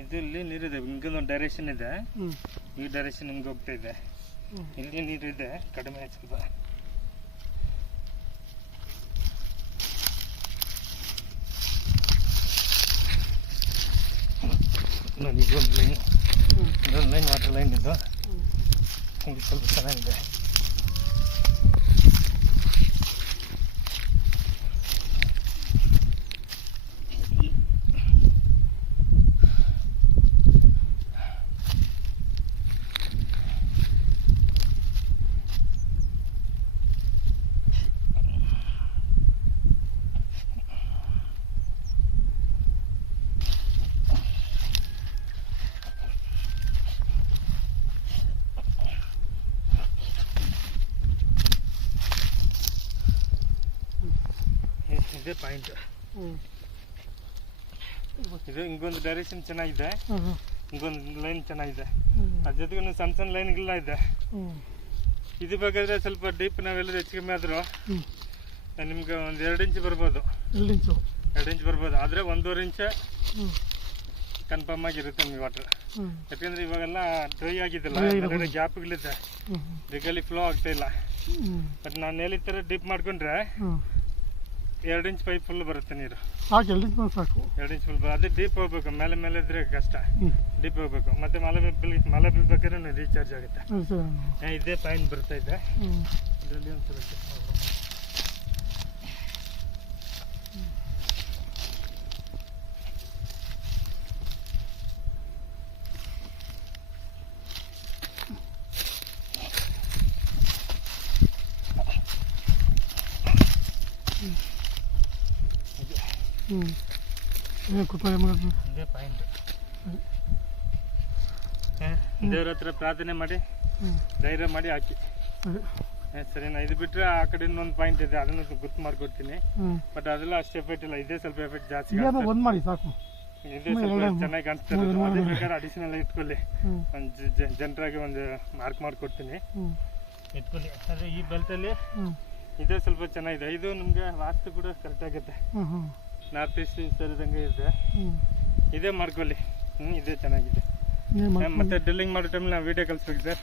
ಇದು ಇಲ್ಲಿ ನೀರಿದೆ, ಹಿಂಗೊಂದು ಡೈರೆಕ್ಷನ್ ಇದೆ, ಈ ಡೈರೆಕ್ಷನ್ ಹಿಂಗೆ ಹೋಗ್ತಾ ಇದೆ. ಇಲ್ಲಿ ನೀರಿದೆ ಕಡಿಮೆ ಸ್ವಲ್ಪ. ನೋಡಿ ಇದೊಂದು ಲೈನ್, ಇದೊಂದು ಲೈನ್ ವಾಟರ್ ಲೈನ್ ಇದು, ಹಿಂಗೆ ಸ್ವಲ್ಪ ಚೆನ್ನಾಗಿದೆ. ಇದೇ ಪಾಯಿಂಟ್. ಇದು ಹಿಂಗೊಂದು ಡೈರೆಕ್ಷನ್ ಚೆನ್ನಾಗಿದೆ, ಹಿಂಗೊಂದು ಲೈನ್ ಚೆನ್ನಾಗಿದೆ, ಅದ್ರ ಜೊತೆಗೆ ಸಣ್ಣ ಸಣ್ಣ ಲೈನ್ಗೆಲ್ಲ ಇದೆ. ಇದು ಬೇಕಾದ್ರೆ ಸ್ವಲ್ಪ ಡೀಪ್ ನಾವೆಲ್ಲರೂ ಹೆಚ್ಚು ಕಮ್ಮಿ ಆದರೂ ನಿಮ್ಗೆ ಒಂದು 2 ಇಂಚ್ ಬರ್ಬೋದು, 2 ಇಂಚ್ ಬರ್ಬೋದು. ಆದರೆ 1.5 ಇಂಚ್ ಕನ್ಫರ್ಮ್ ಆಗಿರುತ್ತೆ ನಿಮ್ಗೆ ವಾಟರ್. ಯಾಕಂದ್ರೆ ಇವಾಗೆಲ್ಲ ಡ್ರೈ ಆಗಿದ್ದಲ್ಲ, ಗ್ಯಾಪ್ಗಳಿದೆ, ರಿಗಲಿ ಫ್ಲೋ ಆಗ್ತಾ ಇಲ್ಲ. ಬಟ್ ನಾನು ಹೇಳಿದ ಥರ ಡೀಪ್ ಮಾಡ್ಕೊಂಡ್ರೆ 2 ಇಂಚ್ ಪೈಪ್ ಫುಲ್ ಬರುತ್ತೆ ನೀರು. 2 ಇಂಚ್ ಫುಲ್. ಅದೇ ಡೀಪ್ ಹೋಗ್ಬೇಕು, ಮೇಲೆ ಮೇಲೆ ಇದ್ರೆ ಕಷ್ಟ, ಡೀಪ್ ಹೋಗ್ಬೇಕು. ಮತ್ತೆ ಮಳೆ ಬೀಳ್ಬೇಕಾದ್ರೆ ರೀಚಾರ್ಜ್ ಆಗುತ್ತೆ. ಇದೇ ಪಾಯಿಂಟ್ ಬರ್ತಾ ಇದೆ. ಇದರಲ್ಲಿ ಒಂದ್ಸಲ ಚೆಕ್ ಮಾಡೋಣ. ಇದೇ ಪಾಯಿಂಟ್. ದೇವ್ರ ಹತ್ರ ಪ್ರಾರ್ಥನೆ ಮಾಡಿ ಧೈರ್ಯ ಮಾಡಿ ಹಾಕಿ, ಸರಿನಾ? ಇದು ಬಿಟ್ರೆ ಆ ಕಡೆ ಇನ್ನೊಂದು ಪಾಯಿಂಟ್ ಇದೆ, ಅದನ್ನು ಗುರ್ತು ಮಾಡ್ಕೊಡ್ತೀನಿ. ಬಟ್ ಅದೆಲ್ಲ ಅಷ್ಟು ಎಫೆಕ್ಟ್ ಇಲ್ಲ, ಇದೇ ಸ್ವಲ್ಪ ಎಫೆಕ್ಟ್ ಜಾಸ್ತಿ. ಇದೇ ಸ್ವಲ್ಪ ಚೆನ್ನಾಗಿ ಕಾಣಿಸ್ತಾರೆ. ಅದೇ ಬೇಕಾದ್ರೆ ಅಡಿಷನಲ್ ಇಟ್ಕೊಳ್ಳಿ, ಒಂದು ಜನರಾಗಿ ಒಂದು ಮಾರ್ಕ್ ಮಾಡ್ಕೊಡ್ತೀನಿ, ಇಟ್ಕೊಳ್ಳಿ. ಆದರೆ ಈ ಬೆಲ್ಟಲ್ಲಿ ಇದೇ ಸ್ವಲ್ಪ ಚೆನ್ನಾಗಿದೆ. ಇದು ನಿಮ್ಗೆ ವಾಸ್ತು ಕೂಡ ಕರೆಕ್ಟ್ ಆಗುತ್ತೆ, ನಾರ್ತ್ ಈಸ್ಟ್ ಸೇರಿದಂಗೆ ಇದೆ. ಇದೇ ಮಾಡ್ಕೊಳ್ಳಿ. ಇದೇ ಚೆನ್ನಾಗಿದೆ. ಮತ್ತೆ ಡ್ರಿಲ್ಲಿಂಗ್ ಮಾಡೋ ಟೈಮಲ್ಲಿ ನಾವು ವೀಡಿಯೋ ಕಳಿಸ್ಬೇಕು ಸರ್.